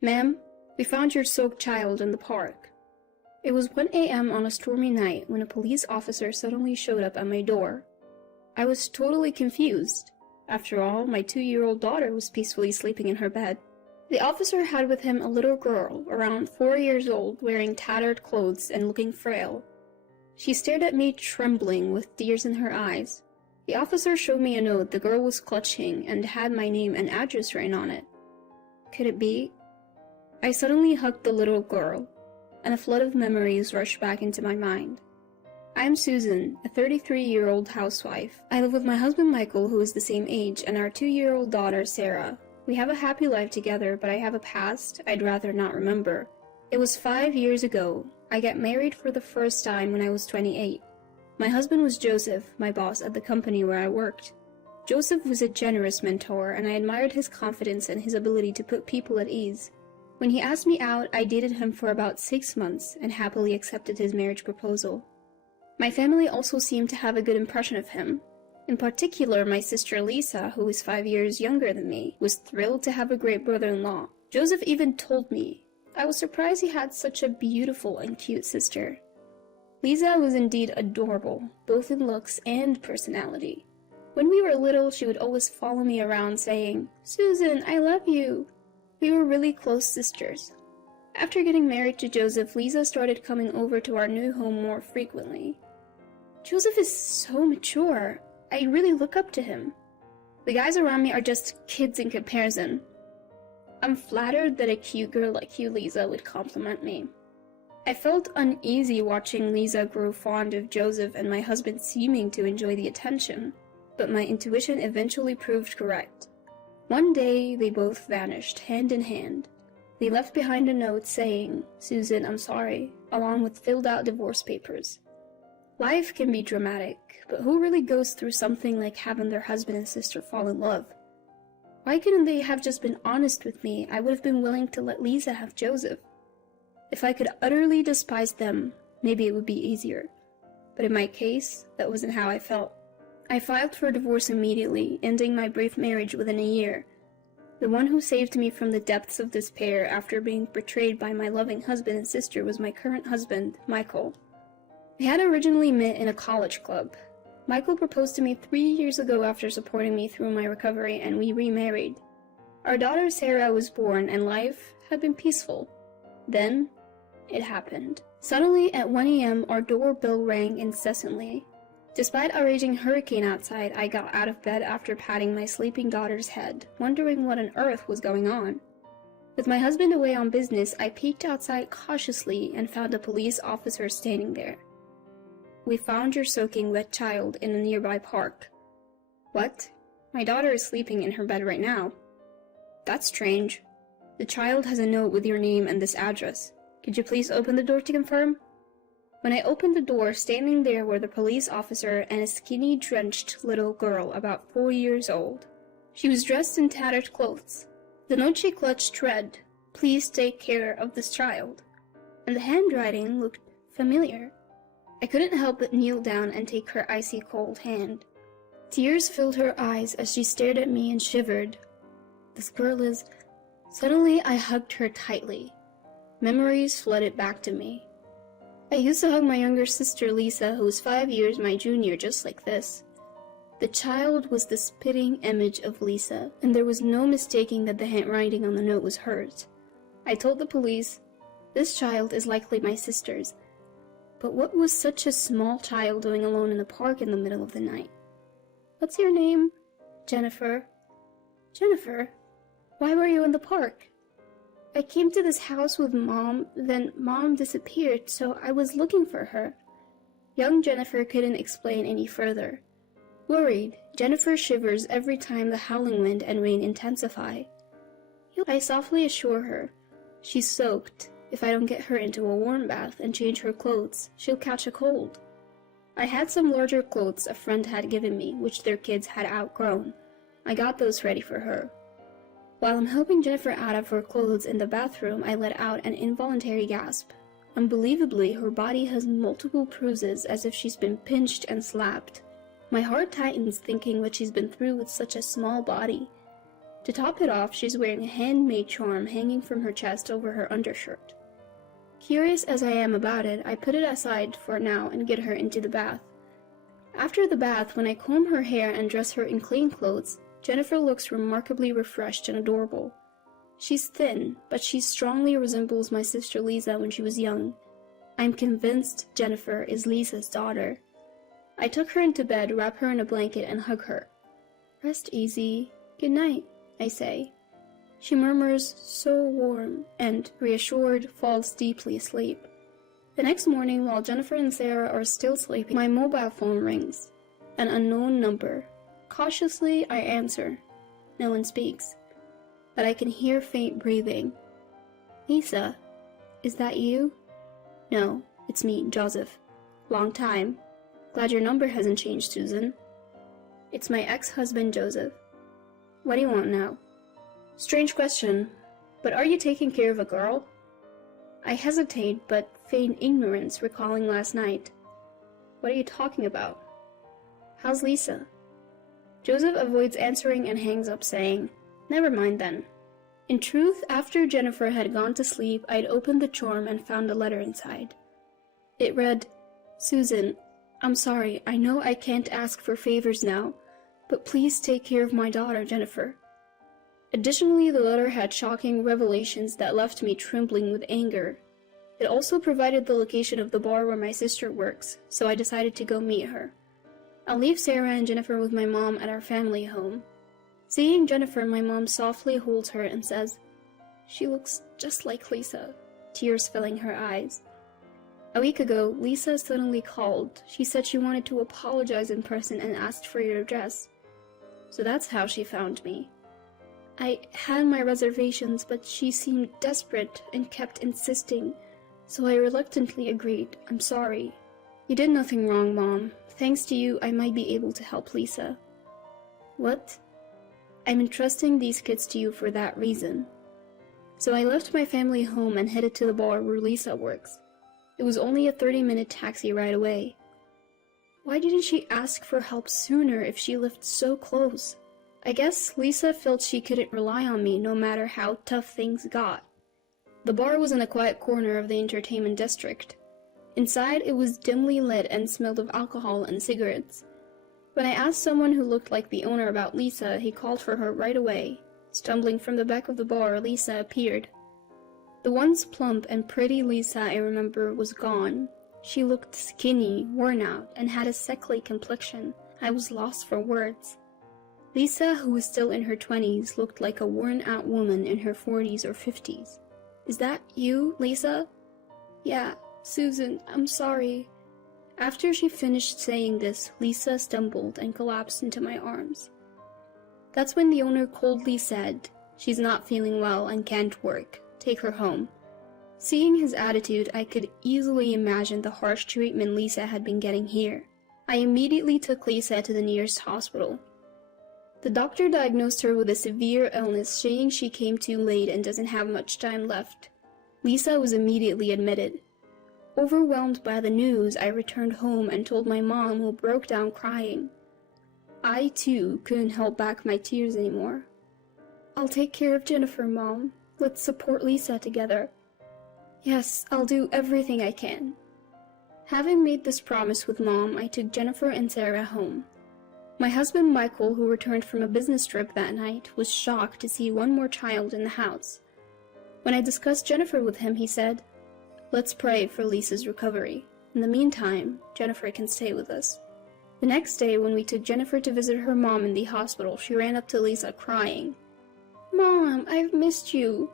Ma'am, we found your soaked child in the park. It was 1 a.m. on a stormy night when a police officer suddenly showed up at my door. I was totally confused. After all, my 2-year-old daughter was peacefully sleeping in her bed. The officer had with him a little girl, around 4 years old, wearing tattered clothes and looking frail. She stared at me trembling with tears in her eyes. The officer showed me a note the girl was clutching and had my name and address written on it. Could it be? I suddenly hugged the little girl, and a flood of memories rushed back into my mind. I'm Susan, a 33-year-old housewife. I live with my husband Michael, who is the same age, and our 2-year-old daughter Sarah. We have a happy life together, but I have a past I'd rather not remember. It was 5 years ago. I got married for the first time when I was 28. My husband was Joseph, my boss at the company where I worked. Joseph was a generous mentor, and I admired his confidence and his ability to put people at ease. When he asked me out, I dated him for about 6 months and happily accepted his marriage proposal. My family also seemed to have a good impression of him. In particular, my sister Lisa, who is 5 years younger than me, was thrilled to have a great brother-in-law. Joseph even told me I was surprised he had such a beautiful and cute sister. Lisa was indeed adorable, both in looks and personality. When we were little, she would always follow me around saying, "Susan, I love you." We were really close sisters. After getting married to Joseph, Lisa started coming over to our new home more frequently. Joseph is so mature. I really look up to him. The guys around me are just kids in comparison. I'm flattered that a cute girl like you, Lisa, would compliment me. I felt uneasy watching Lisa grow fond of Joseph and my husband seeming to enjoy the attention, but my intuition eventually proved correct. One day, they both vanished, hand in hand. They left behind a note saying, "Susan, I'm sorry," along with filled-out divorce papers. Life can be dramatic, but who really goes through something like having their husband and sister fall in love? Why couldn't they have just been honest with me? I would have been willing to let Lisa have Joseph. If I could utterly despise them, maybe it would be easier. But in my case, that wasn't how I felt. I filed for divorce immediately, ending my brief marriage within a year. The one who saved me from the depths of despair after being betrayed by my loving husband and sister was my current husband, Michael. We had originally met in a college club. Michael proposed to me 3 years ago after supporting me through my recovery, and we remarried. Our daughter Sarah was born, and life had been peaceful. Then, it happened. Suddenly, at 1 a.m., our doorbell rang incessantly. Despite a raging hurricane outside, I got out of bed after patting my sleeping daughter's head, wondering what on earth was going on. With my husband away on business, I peeked outside cautiously and found a police officer standing there. "We found your soaking wet child in a nearby park." "What? My daughter is sleeping in her bed right now." "That's strange. The child has a note with your name and this address. Could you please open the door to confirm?" When I opened the door, standing there were the police officer and a skinny, drenched little girl about 4 years old. She was dressed in tattered clothes. The note she clutched read, "Please take care of this child," and the handwriting looked familiar. I couldn't help but kneel down and take her icy cold hand. Tears filled her eyes as she stared at me and shivered. This girl is... Suddenly, I hugged her tightly. Memories flooded back to me. I used to hug my younger sister Lisa, who was 5 years my junior, just like this. The child was the spitting image of Lisa, and there was no mistaking that the handwriting on the note was hers. I told the police, "This child is likely my sister's." But what was such a small child doing alone in the park in the middle of the night? "What's your name?" "Jennifer." "Jennifer? Why were you in the park?" "I came to this house with Mom, then Mom disappeared, so I was looking for her." Young Jennifer couldn't explain any further. Worried, Jennifer shivers every time the howling wind and rain intensify. I softly assure her, "She's soaked. If I don't get her into a warm bath and change her clothes, she'll catch a cold." I had some larger clothes a friend had given me, which their kids had outgrown. I got those ready for her. While I'm helping Jennifer out of her clothes in the bathroom, I let out an involuntary gasp. Unbelievably, her body has multiple bruises as if she's been pinched and slapped. My heart tightens thinking what she's been through with such a small body. To top it off, she's wearing a handmade charm hanging from her chest over her undershirt. Curious as I am about it, I put it aside for now and get her into the bath. After the bath, when I comb her hair and dress her in clean clothes, Jennifer looks remarkably refreshed and adorable. She's thin, but she strongly resembles my sister Lisa when she was young. I'm convinced Jennifer is Lisa's daughter. I took her into bed, wrap her in a blanket, and hug her. "Rest easy. Good night," I say. She murmurs, "So warm," and, reassured, falls deeply asleep. The next morning, while Jennifer and Sarah are still sleeping, my mobile phone rings. An unknown number. Cautiously, I answer. No one speaks, but I can hear faint breathing. "Lisa, is that you?" "No, it's me, Joseph. Long time. Glad your number hasn't changed, Susan." "It's my ex-husband, Joseph. What do you want now?" "Strange question, but are you taking care of a girl?" I hesitate, but feign ignorance, recalling last night. "What are you talking about? How's Lisa?" Joseph avoids answering and hangs up, saying, "Never mind then." In truth, after Jennifer had gone to sleep, I'd opened the charm and found a letter inside. It read, "Susan, I'm sorry, I know I can't ask for favors now, but please take care of my daughter, Jennifer." Additionally, the letter had shocking revelations that left me trembling with anger. It also provided the location of the bar where my sister works, so I decided to go meet her. I'll leave Sarah and Jennifer with my mom at our family home. Seeing Jennifer, my mom softly holds her and says, "She looks just like Lisa," tears filling her eyes. A week ago, Lisa suddenly called. She said she wanted to apologize in person and asked for your address. So that's how she found me. I had my reservations, but she seemed desperate and kept insisting, so I reluctantly agreed. "I'm sorry." "You did nothing wrong, Mom. Thanks to you, I might be able to help Lisa." "What?" "I'm entrusting these kids to you for that reason." So I left my family home and headed to the bar where Lisa works. It was only a 30-minute taxi ride away. Why didn't she ask for help sooner if she lived so close? I guess Lisa felt she couldn't rely on me no matter how tough things got. The bar was in a quiet corner of the entertainment district. Inside, it was dimly lit and smelled of alcohol and cigarettes. When I asked someone who looked like the owner about Lisa, he called for her right away. Stumbling from the back of the bar, Lisa appeared. The once plump and pretty Lisa I remember was gone. She looked skinny, worn out, and had a sickly complexion. I was lost for words. Lisa, who was still in her 20s, looked like a worn-out woman in her 40s or 50s. "Is that you, Lisa?" "Yeah, Susan, I'm sorry." After she finished saying this, Lisa stumbled and collapsed into my arms. That's when the owner coldly said, "She's not feeling well and can't work. Take her home." Seeing his attitude, I could easily imagine the harsh treatment Lisa had been getting here. I immediately took Lisa to the nearest hospital. The doctor diagnosed her with a severe illness, saying she came too late and doesn't have much time left. Lisa was immediately admitted. Overwhelmed by the news, I returned home and told my mom, who broke down crying. I, too, couldn't hold back my tears anymore. "I'll take care of Jennifer, Mom. Let's support Lisa together." "Yes, I'll do everything I can." Having made this promise with Mom, I took Jennifer and Sarah home. My husband Michael, who returned from a business trip that night, was shocked to see one more child in the house. When I discussed Jennifer with him, he said, "Let's pray for Lisa's recovery. In the meantime, Jennifer can stay with us." The next day, when we took Jennifer to visit her mom in the hospital, she ran up to Lisa crying. "Mom, I've missed you."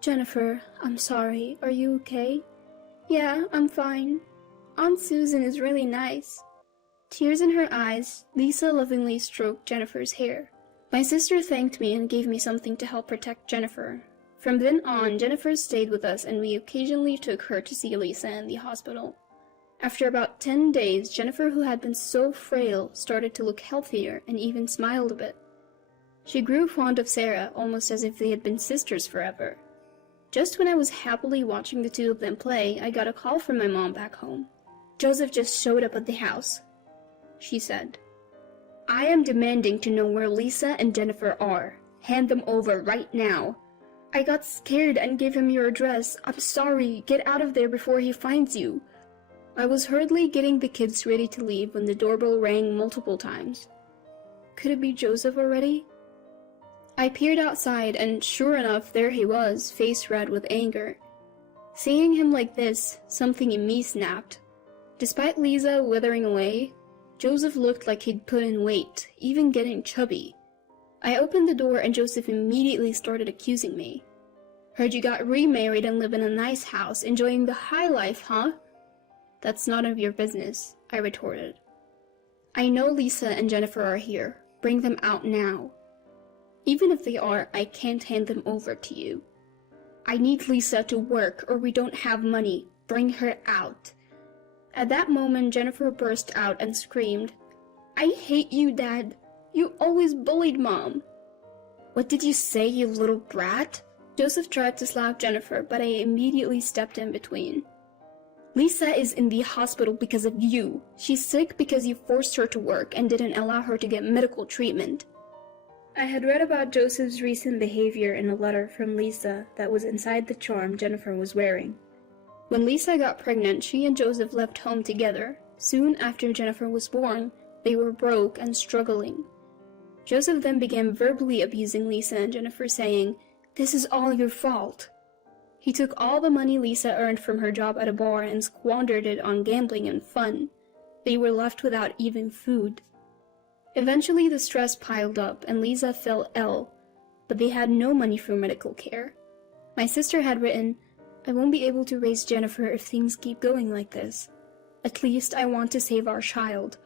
"Jennifer, I'm sorry. Are you okay?" "Yeah, I'm fine. Aunt Susan is really nice." Tears in her eyes, Lisa lovingly stroked Jennifer's hair. My sister thanked me and gave me something to help protect Jennifer. From then on, Jennifer stayed with us and we occasionally took her to see Lisa in the hospital. After about 10 days, Jennifer, who had been so frail, started to look healthier and even smiled a bit. She grew fond of Sarah, almost as if they had been sisters forever. Just when I was happily watching the two of them play, I got a call from my mom back home. "Joseph just showed up at the house," she said. "I am demanding to know where Lisa and Jennifer are." Hand them over right now. I got scared and gave him your address. I'm sorry. Get out of there before he finds you. I was hurriedly getting the kids ready to leave when the doorbell rang multiple times. Could it be Joseph already? I peered outside, and sure enough, there he was, face red with anger. Seeing him like this, something in me snapped. Despite Lisa withering away, Joseph looked like he'd put in weight, even getting chubby. I opened the door and Joseph immediately started accusing me. Heard you got remarried and live in a nice house, enjoying the high life, huh? That's none of your business, I retorted. I know Lisa and Jennifer are here. Bring them out now. Even if they are, I can't hand them over to you. I need Lisa to work or we don't have money. Bring her out. At that moment, Jennifer burst out and screamed, I hate you, Dad. You always bullied Mom. What did you say, you little brat? Joseph tried to slap Jennifer, but I immediately stepped in between. Lisa is in the hospital because of you. She's sick because you forced her to work and didn't allow her to get medical treatment. I had read about Joseph's recent behavior in a letter from Lisa that was inside the charm Jennifer was wearing. When Lisa got pregnant, she and Joseph left home together. Soon after Jennifer was born, they were broke and struggling. Joseph then began verbally abusing Lisa and Jennifer, saying, This is all your fault. He took all the money Lisa earned from her job at a bar and squandered it on gambling and fun. They were left without even food. Eventually, the stress piled up and Lisa fell ill, but they had no money for medical care. My sister had written, I won't be able to raise Jennifer if things keep going like this. At least I want to save our child.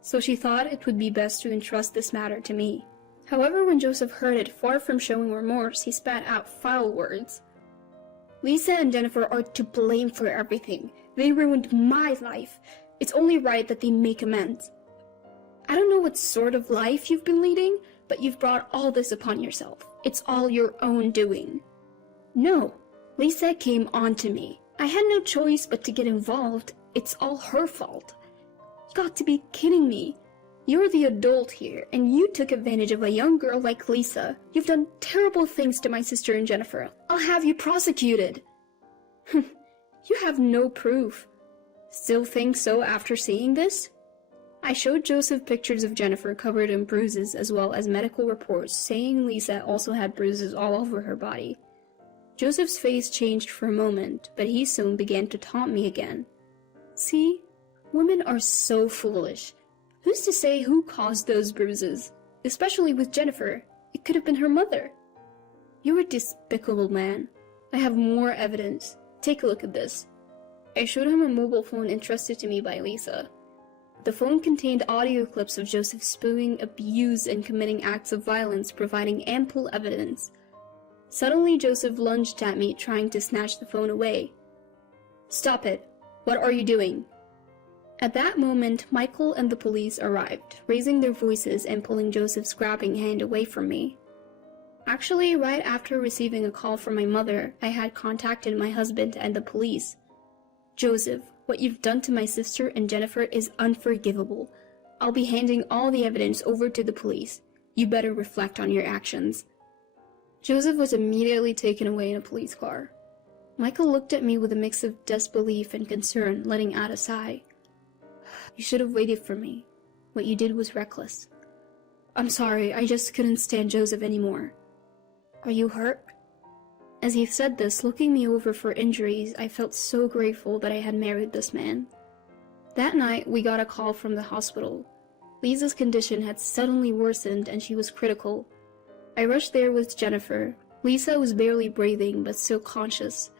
So she thought it would be best to entrust this matter to me. However, when Joseph heard it, far from showing remorse, he spat out foul words. Lisa and Jennifer are to blame for everything. They ruined my life. It's only right that they make amends. I don't know what sort of life you've been leading, but you've brought all this upon yourself. It's all your own doing. No, Lisa came on to me. I had no choice but to get involved. It's all her fault. You got to be kidding me. You're the adult here, and you took advantage of a young girl like Lisa. You've done terrible things to my sister and Jennifer. I'll have you prosecuted. You have no proof. Still think so after seeing this? I showed Joseph pictures of Jennifer covered in bruises as well as medical reports saying Lisa also had bruises all over her body. Joseph's face changed for a moment, but he soon began to taunt me again. See? Women are so foolish. Who's to say who caused those bruises? Especially with Jennifer. It could have been her mother. You're a despicable man. I have more evidence. Take a look at this. I showed him a mobile phone entrusted to me by Lisa. The phone contained audio clips of Joseph spewing abuse and committing acts of violence, providing ample evidence. Suddenly, Joseph lunged at me, trying to snatch the phone away. Stop it! What are you doing? At that moment, Michael and the police arrived, raising their voices and pulling Joseph's grabbing hand away from me. Actually, right after receiving a call from my mother, I had contacted my husband and the police. Joseph, what you've done to my sister and Jennifer is unforgivable. I'll be handing all the evidence over to the police. You better reflect on your actions. Joseph was immediately taken away in a police car. Michael looked at me with a mix of disbelief and concern, letting out a sigh. You should have waited for me. What you did was reckless. I'm sorry, I just couldn't stand Joseph anymore. Are you hurt? As he said this, looking me over for injuries, I felt so grateful that I had married this man. That night, we got a call from the hospital. Lisa's condition had suddenly worsened and she was critical. I rushed there with Jennifer. Lisa was barely breathing, but still conscious.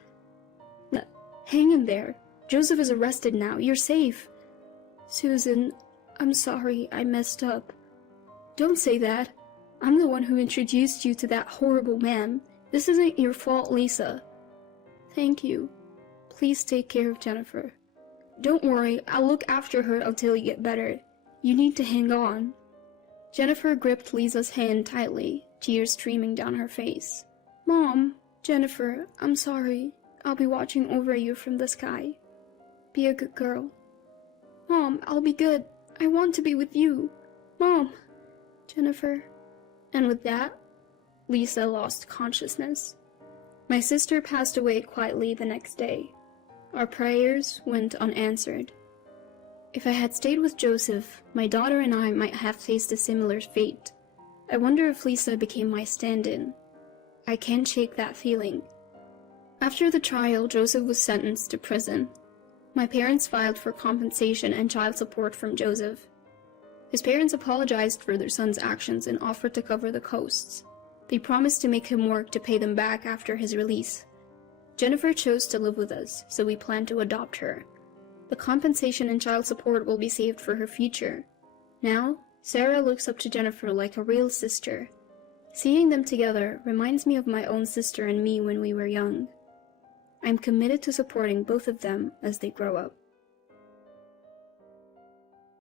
Hang in there. Joseph is arrested now. You're safe. Susan, I'm sorry. I messed up. Don't say that. I'm the one who introduced you to that horrible man. This isn't your fault, Lisa. Thank you. Please take care of Jennifer. Don't worry, I'll look after her until you get better. You need to hang on. Jennifer gripped Lisa's hand tightly, tears streaming down her face. Mom, Jennifer, I'm sorry. I'll be watching over you from the sky. Be a good girl. Mom, I'll be good. I want to be with you. Mom, Jennifer. And with that, Lisa lost consciousness. My sister passed away quietly the next day. Our prayers went unanswered. If I had stayed with Joseph, my daughter and I might have faced a similar fate. I wonder if Lisa became my stand-in. I can't shake that feeling. After the trial, Joseph was sentenced to prison. My parents filed for compensation and child support from Joseph. His parents apologized for their son's actions and offered to cover the costs. They promised to make him work to pay them back after his release. Jennifer chose to live with us, so we plan to adopt her. The compensation and child support will be saved for her future. Now, Sarah looks up to Jennifer like a real sister. Seeing them together reminds me of my own sister and me when we were young. I'm committed to supporting both of them as they grow up.